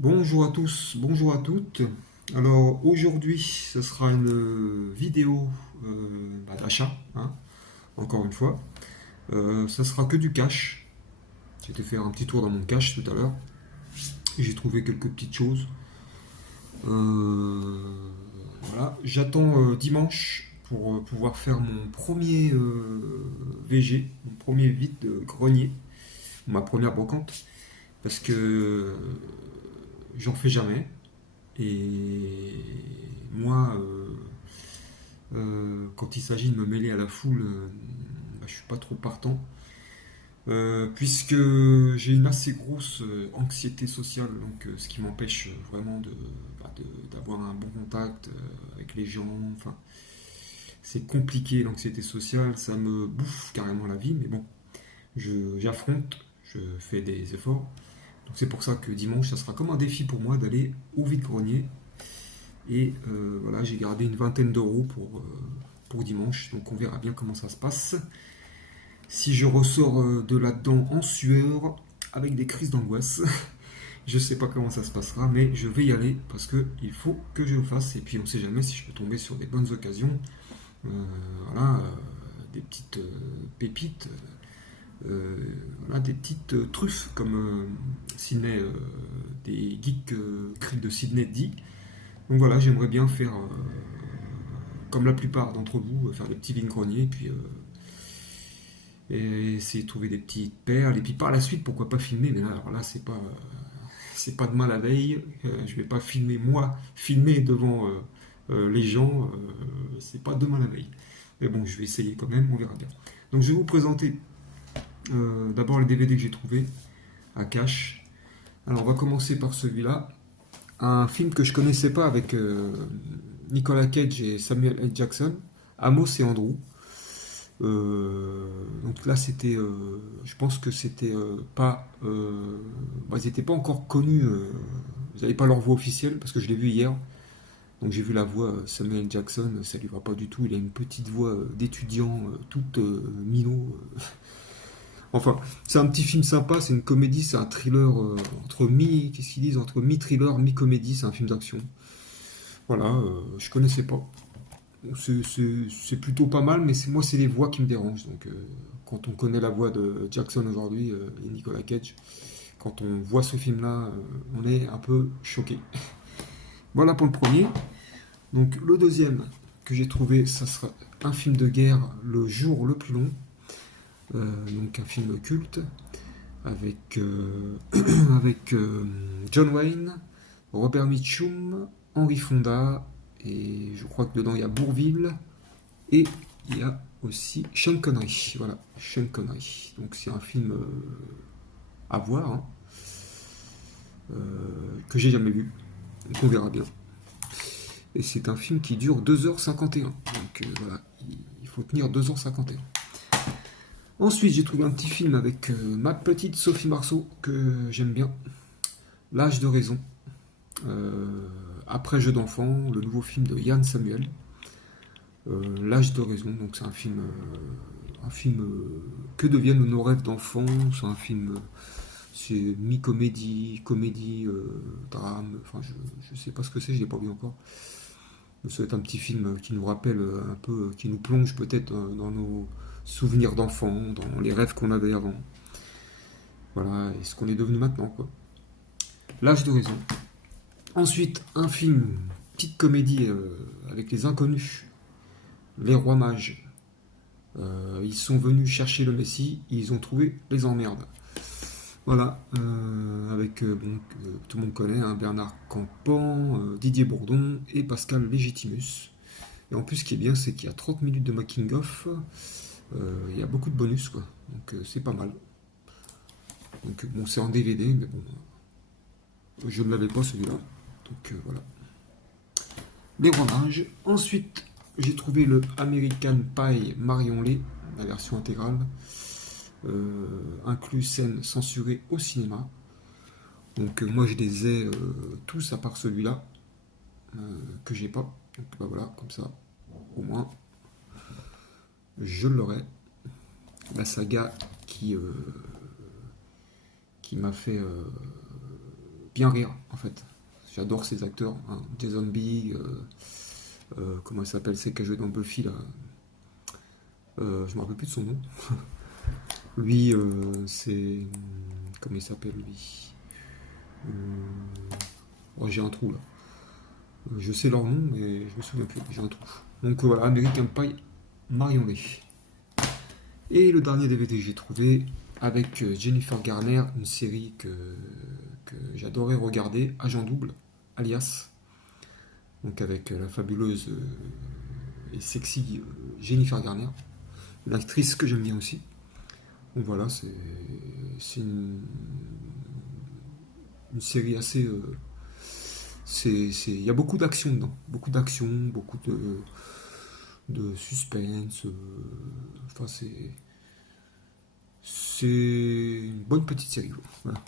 Bonjour à tous, bonjour à toutes. Alors aujourd'hui, ce sera une vidéo d'achat, hein, encore une fois. Ça sera que du cash. J'ai été faire un petit tour dans mon cash tout à l'heure. J'ai trouvé quelques petites choses. Euh, voilà. J'attends dimanche pour pouvoir faire mon premier VG, mon premier vide grenier, ma première brocante, parce que j'en fais jamais. Et moi, quand il s'agit de me mêler à la foule, je suis pas trop partant. Puisque j'ai une assez grosse anxiété sociale, donc ce qui m'empêche vraiment d'avoir un bon contact avec les gens. Enfin, c'est compliqué l'anxiété sociale, ça me bouffe carrément la vie, mais bon, j'affronte, je fais des efforts. Donc c'est pour ça que dimanche, ça sera comme un défi pour moi d'aller au vide-grenier. Et voilà, j'ai gardé une vingtaine d'euros pour dimanche, donc on verra bien comment ça se passe. Si je ressors de là-dedans en sueur, avec des crises d'angoisse, je sais pas comment ça se passera, mais je vais y aller parce que il faut que je le fasse. Et puis on sait jamais si je peux tomber sur des bonnes occasions. Euh, voilà, des petites pépites, voilà, des petites truffes comme Sydney, des geeks criques de Sydney dit. Donc voilà, j'aimerais bien faire comme la plupart d'entre vous, faire des petits vignes-greniers, puis et essayer de trouver des petites perles, et puis par la suite, pourquoi pas filmer, mais là, alors là, c'est pas demain la veille, je vais pas filmer moi, filmer devant les gens, c'est pas demain la veille. Mais bon, je vais essayer quand même, on verra bien. Donc je vais vous présenter d'abord les DVD que j'ai trouvé à cash. Alors on va commencer par celui-là, un film que je connaissais pas avec Nicolas Cage et Samuel L. Jackson, Amos et Andrew. Donc là, c'était, je pense que c'était pas, ils n'étaient pas encore connus, ils n'avaient pas leur voix officielle parce que je l'ai vu hier. Donc j'ai vu la voix Samuel L. Jackson, ça lui va pas du tout. Il a une petite voix d'étudiant, toute minot. Enfin, c'est un petit film sympa, c'est une comédie, c'est un thriller qu'est-ce qu'ils disent, entre mi-thriller, mi-comédie, c'est un film d'action. Voilà, je connaissais pas. C'est plutôt pas mal, mais moi, c'est les voix qui me dérangent. Donc, quand on connaît la voix de Jackson aujourd'hui et Nicolas Cage, quand on voit ce film-là, on est un peu choqué. Voilà pour le premier. Donc, le deuxième que j'ai trouvé, ça sera un film de guerre, Le jour le plus long. Donc, un film culte avec, avec John Wayne, Robert Mitchum, Henry Fonda, et je crois que dedans il y a Bourvil, et il y a aussi Sean Connery. Voilà, Sean Connery. Donc c'est un film à voir, hein, que j'ai jamais vu. Donc on verra bien. Et c'est un film qui dure 2h51. Donc voilà, il faut tenir 2h51. Ensuite, j'ai trouvé un petit film avec ma petite Sophie Marceau que j'aime bien. L'âge de raison. Après Jeu d'enfant, le nouveau film de Yann Samuel. L'âge de raison, donc c'est un film que deviennent nos rêves d'enfants. C'est un film, c'est mi-comédie, comédie, drame. Enfin, je sais pas ce que c'est, je l'ai pas vu encore. Mais ça va être un petit film qui nous rappelle un peu, qui nous plonge peut-être dans nos souvenirs d'enfants, dans les rêves qu'on avait avant. Voilà, et ce qu'on est devenu maintenant, quoi. L'âge de raison. Ensuite, un film, petite comédie avec les inconnus, les rois mages. Ils sont venus chercher le Messie, ils ont trouvé les emmerdes. Voilà, avec, bon, tout le monde connaît, hein, Bernard Campan, Didier Bourdon et Pascal Légitimus. Et en plus, ce qui est bien, c'est qu'il y a 30 minutes de making-of, il y a beaucoup de bonus, quoi. Donc c'est pas mal. Donc bon, c'est en DVD, mais bon, je ne l'avais pas celui-là. Donc voilà. Les rois mages. Ensuite, j'ai trouvé le American Pie Marion Lay, la version intégrale. Inclus scènes censurées au cinéma. Donc moi je les ai tous à part celui-là que j'ai pas. Donc bah voilà, comme ça, au moins je l'aurai. La saga qui m'a fait bien rire, en fait. J'adore ces acteurs, hein. Jason Biggs, comment il s'appelle, c'est qui a joué dans Buffy, là. Je me rappelle plus de son nom. Lui, c'est... Comment il s'appelle, lui? Oh, j'ai un trou, là. Je sais leur nom, mais je me souviens plus, j'ai un trou. Donc voilà, American Pie, Marion Lee. Et le dernier DVD que j'ai trouvé, avec Jennifer Garner, une série que j'adorais regarder, Agent Double, alias. Donc avec la fabuleuse et sexy Jennifer Garner, une actrice que j'aime bien aussi. Donc voilà, c'est une série assez... il y a beaucoup d'action dedans, beaucoup de suspense. Enfin, c'est une bonne petite série. Voilà.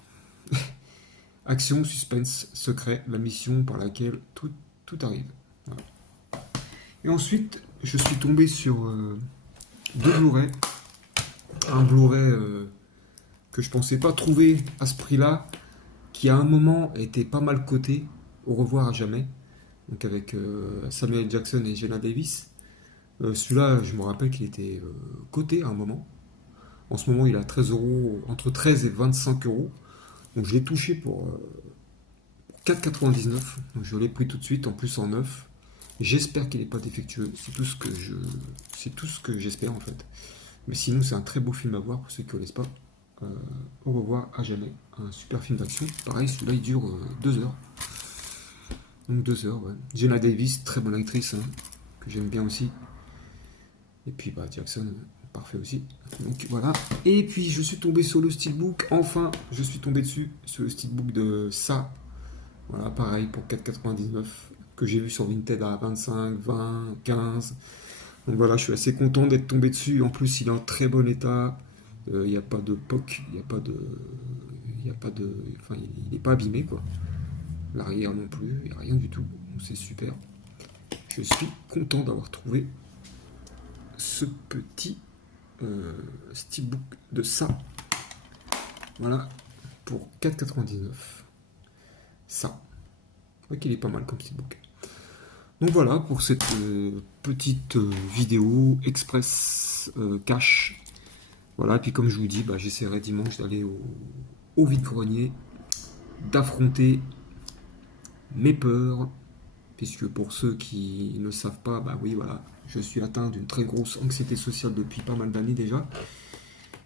Action, suspense, secret, la mission par laquelle tout arrive. Voilà. Et ensuite, je suis tombé sur deux Blu-ray. Un Blu-ray que je pensais pas trouver à ce prix-là, qui à un moment était pas mal coté, Au revoir à jamais, donc avec Samuel Jackson et Jenna Davis. Celui-là, je me rappelle qu'il était coté à un moment. En ce moment, il est à 13 euros, entre 13 et 25 euros. Donc je l'ai touché pour 4,99. Donc je l'ai pris tout de suite, en plus en neuf. J'espère qu'il n'est pas défectueux. C'est tout ce que j'espère en fait. Mais sinon, c'est un très beau film à voir pour ceux qui ne connaissent pas. Au revoir à jamais. Un super film d'action. Pareil, celui-là, il dure 2 heures. Donc 2 heures, ouais. Jenna Davis, très bonne actrice, hein, que j'aime bien aussi. Et puis, bah, Jackson, parfait aussi. Donc voilà. Et puis, je suis tombé sur le steelbook. Enfin, je suis tombé dessus, sur le steelbook de ça. Voilà, pareil, pour 4,99. Que j'ai vu sur Vinted à 25, 20, 15. Donc voilà, je suis assez content d'être tombé dessus. En plus, il est en très bon état. Il n'y a pas de POC, il n'y a pas de. Enfin, il n'est pas abîmé, quoi. L'arrière non plus, il n'y a rien du tout. Donc c'est super. Je suis content d'avoir trouvé ce petit steelbook de ça. Voilà, pour 4,99. Ça. Je crois qu'il est pas mal comme steelbook. Donc voilà pour cette petite vidéo express cash. Voilà, et puis comme je vous dis, bah, j'essaierai dimanche d'aller au vide-grenier, d'affronter mes peurs, puisque pour ceux qui ne savent pas, bah oui, voilà, je suis atteint d'une très grosse anxiété sociale depuis pas mal d'années déjà,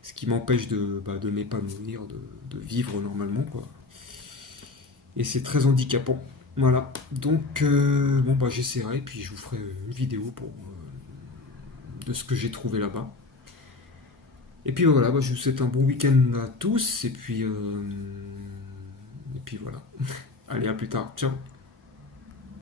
ce qui m'empêche de m'épanouir, de vivre normalement, quoi. Et c'est très handicapant. Voilà, donc bon bah j'essaierai, puis je vous ferai une vidéo de ce que j'ai trouvé là-bas. Et puis voilà, bah, je vous souhaite un bon week-end à tous, et puis voilà. Allez, à plus tard, ciao.